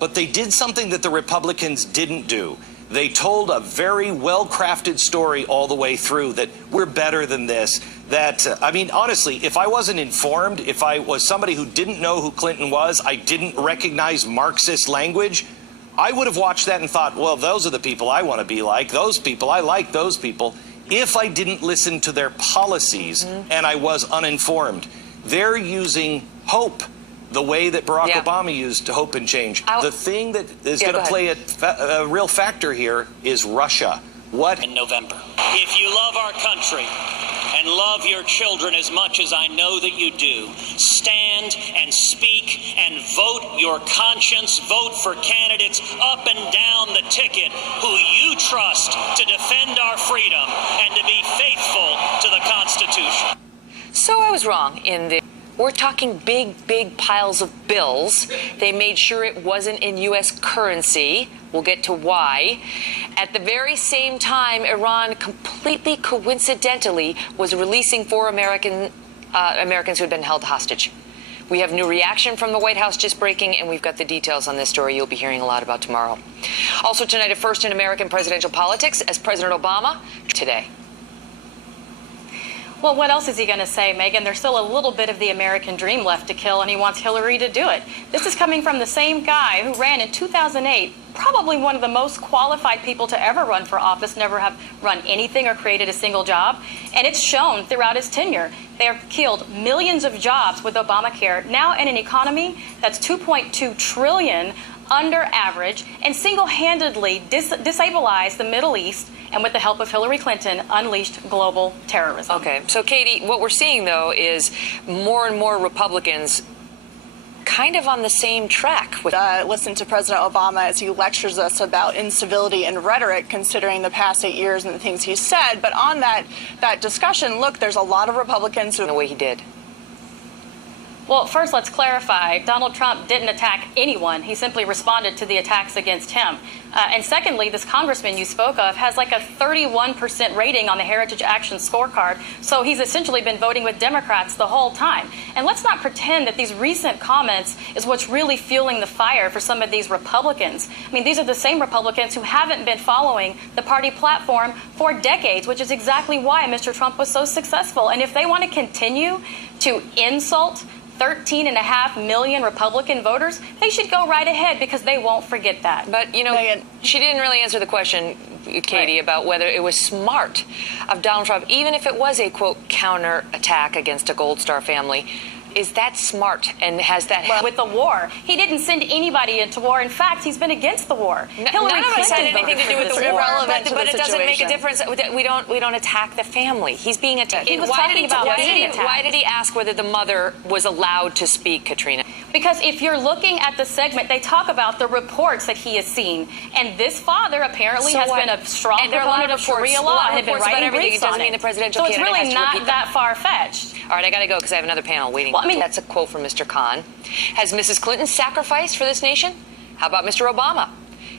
But they did something that the Republicans didn't do. They told a very well-crafted story all the way through that we're better than this. That, I mean, honestly, if I wasn't informed, if I was somebody who didn't know who Clinton was, I didn't recognize Marxist language, I would have watched that and thought, well, those are the people I want to be like. Those people, I like those people. If I didn't listen to their policies and I was uninformed, they're using hope the way that Barack Obama used hope and change. The thing that is going to play a real factor here is Russia. What? In November. If you love our country and love your children as much as I know that you do, stand and speak and vote your conscience. Vote for candidates up and down the ticket who you trust to defend our freedom and to be faithful to the Constitution. So I was wrong in the... We're talking big piles of bills. They made sure it wasn't in U.S. currency. We'll get to why. At the very same time, Iran completely coincidentally was releasing 4 Americans who had been held hostage. We have new reaction from the White House just breaking, and we've got the details on this story you'll be hearing a lot about tomorrow. Also tonight, a first in American presidential politics as President Obama today. Well, what else is he going to say, Megan? There's still a little bit of the American dream left to kill, and he wants Hillary to do it. This is coming from the same guy who ran in 2008, probably one of the most qualified people to ever run for office, never have run anything or created a single job. And it's shown throughout his tenure. They have killed millions of jobs with Obamacare, now in an economy that's $2.2 trillion under average, and single-handedly destabilized the Middle East, and with the help of Hillary Clinton, unleashed global terrorism. Okay, so Katie, what we're seeing, though, is more and more Republicans kind of on the same track. Listen to President Obama as he lectures us about incivility and rhetoric, considering the past 8 years and the things he said. But on that discussion, look, there's a lot of Republicans who... The way he did. Well, first, let's clarify. Donald Trump didn't attack anyone. He simply responded to the attacks against him. And secondly, this congressman you spoke of has like a 31% rating on the Heritage Action scorecard. So he's essentially been voting with Democrats the whole time. And let's not pretend that these recent comments is what's really fueling the fire for some of these Republicans. I mean, these are the same Republicans who haven't been following the party platform for decades, which is exactly why Mr. Trump was so successful. And if they want to continue to insult 13.5 million Republican voters, they should go right ahead, because they won't forget that. But, you know, she didn't really answer the question, Katie, about whether it was smart of Donald Trump, even if it was a, quote, counter-attack against a Gold Star family. Is that smart, and has that... Well, with the war, he didn't send anybody into war. In fact, he's been against the war. Hillary Clinton had anything to do with the war, but it doesn't make a difference. We don't attack the family. He's being attacked. He was talking about being attacked. Why did he ask whether the mother was allowed to speak, Katrina? Because if you're looking at the segment, they talk about the reports that he has seen, and this father apparently has been a strong proponent of Sharia law and had been writing briefs on it. So it's really not that far-fetched. All right, I got to go because I have another panel waiting. Well, I mean, that's a quote from Mr. Khan. Has Mrs. Clinton sacrificed for this nation? How about Mr. Obama?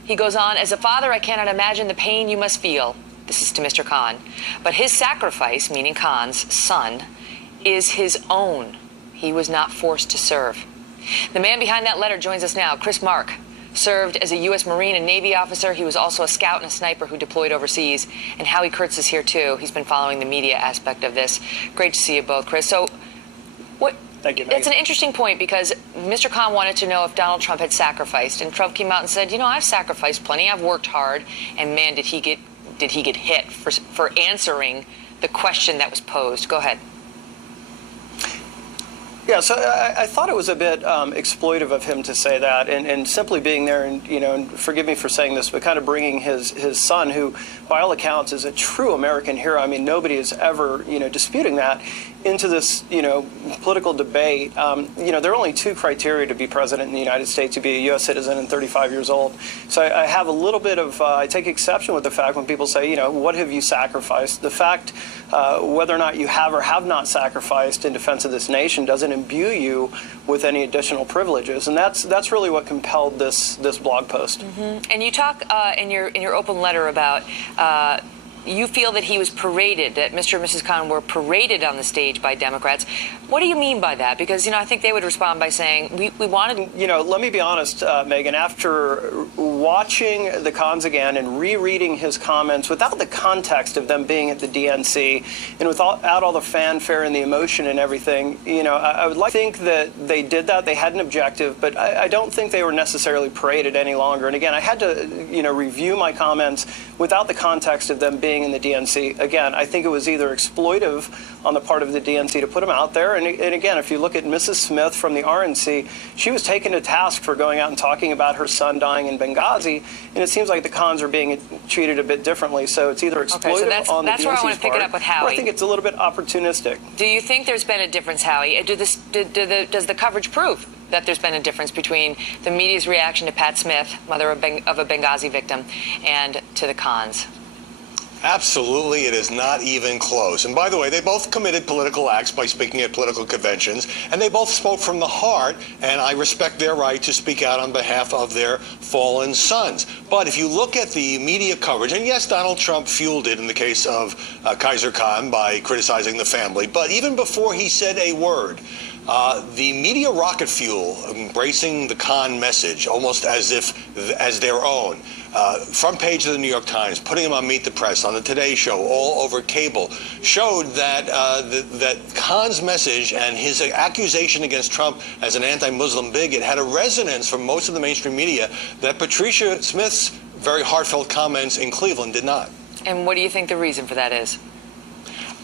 He goes on, as a father, I cannot imagine the pain you must feel. This is to Mr. Khan. But his sacrifice, meaning Khan's son, is his own. He was not forced to serve. The man behind that letter joins us now, Chris Mark. Served as a U.S. Marine and Navy officer. He was also a scout and a sniper who deployed overseas. And Howie Kurtz is here, too. He's been following the media aspect of this. Great to see you both, Chris. So, Thank you, it's an interesting point, because Mr. Khan wanted to know if Donald Trump had sacrificed. And Trump came out and said, you know, I've sacrificed plenty. I've worked hard. And, man, did he get hit for answering the question that was posed. Go ahead. Yeah, so I thought it was a bit exploitive of him to say that, and simply being there, and and forgive me for saying this, but kind of bringing his son, who by all accounts is a true American hero. I mean, nobody is ever disputing that, into this political debate. There are only 2 criteria to be president in the United States: to be a U.S. citizen and 35 years old. So I have a little bit of I take exception with the fact when people say, what have you sacrificed? The fact whether or not you have or have not sacrificed in defense of this nation doesn't imbue you with any additional privileges, and that's really what compelled this blog post. And you talk in your open letter about you feel that he was paraded, that Mr. and Mrs. Khan were paraded on the stage by Democrats. What do you mean by that? Because, I think they would respond by saying, we wanted... Let me be honest, Megan, after watching the Khans again and rereading his comments without the context of them being at the DNC and without all the fanfare and the emotion and everything, I would like to think that they did that. They had an objective, but I don't think they were necessarily paraded any longer. And again, I had to, review my comments without the context of them being in the DNC. Again, I think it was either exploitive on the part of the DNC to put him out there. And again, if you look at Mrs. Smith from the RNC, she was taken to task for going out and talking about her son dying in Benghazi. And it seems like the Khans are being treated a bit differently. So it's either exploitive on the DNC's where I want to pick it up with Howie. Or I think it's a little bit opportunistic. Do you think there's been a difference, Howie? Does the coverage prove that there's been a difference between the media's reaction to Pat Smith, mother of a Benghazi victim, and to the Khans? Absolutely, it is not even close. And by the way, they both committed political acts by speaking at political conventions, and they both spoke from the heart, and I respect their right to speak out on behalf of their fallen sons. But if you look at the media coverage, and yes, Donald Trump fueled it in the case of Kaiser Khan by criticizing the family, but even before he said a word, the media rocket fuel, embracing the Khan message almost as their own. Front page of the New York Times, putting him on Meet the Press, on the Today Show, all over cable, showed that that Khan's message and his accusation against Trump as an anti-Muslim bigot had a resonance from most of the mainstream media that Patricia Smith's very heartfelt comments in Cleveland did not. And what do you think the reason for that is?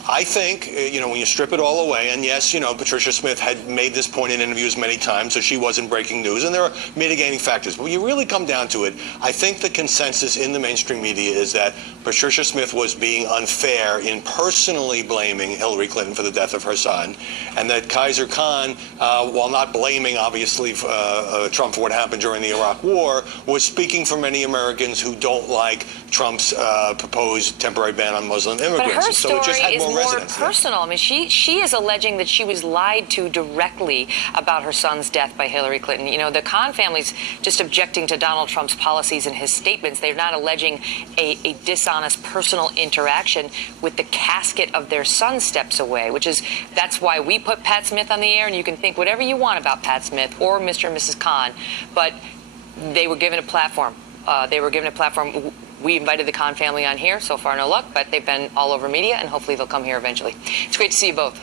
I think, when you strip it all away, and yes, Patricia Smith had made this point in interviews many times, so she wasn't breaking news, and there are mitigating factors. But when you really come down to it, I think the consensus in the mainstream media is that Patricia Smith was being unfair in personally blaming Hillary Clinton for the death of her son, and that Kaiser Khan, while not blaming, obviously, Trump for what happened during the Iraq War, was speaking for many Americans who don't like Trump's proposed temporary ban on Muslim immigrants. But her story so it just had more more personal. I mean, she is alleging that she was lied to directly about her son's death by Hillary Clinton. The Khan family's just objecting to Donald Trump's policies and his statements. They're not alleging a dishonest personal interaction with the casket of their son steps away, that's why we put Pat Smith on the air, and you can think whatever you want about Pat Smith or Mr. and Mrs. Khan, but they were given a platform. We invited the Khan family on here. So far, no luck, but they've been all over media, and hopefully they'll come here eventually. It's great to see you both.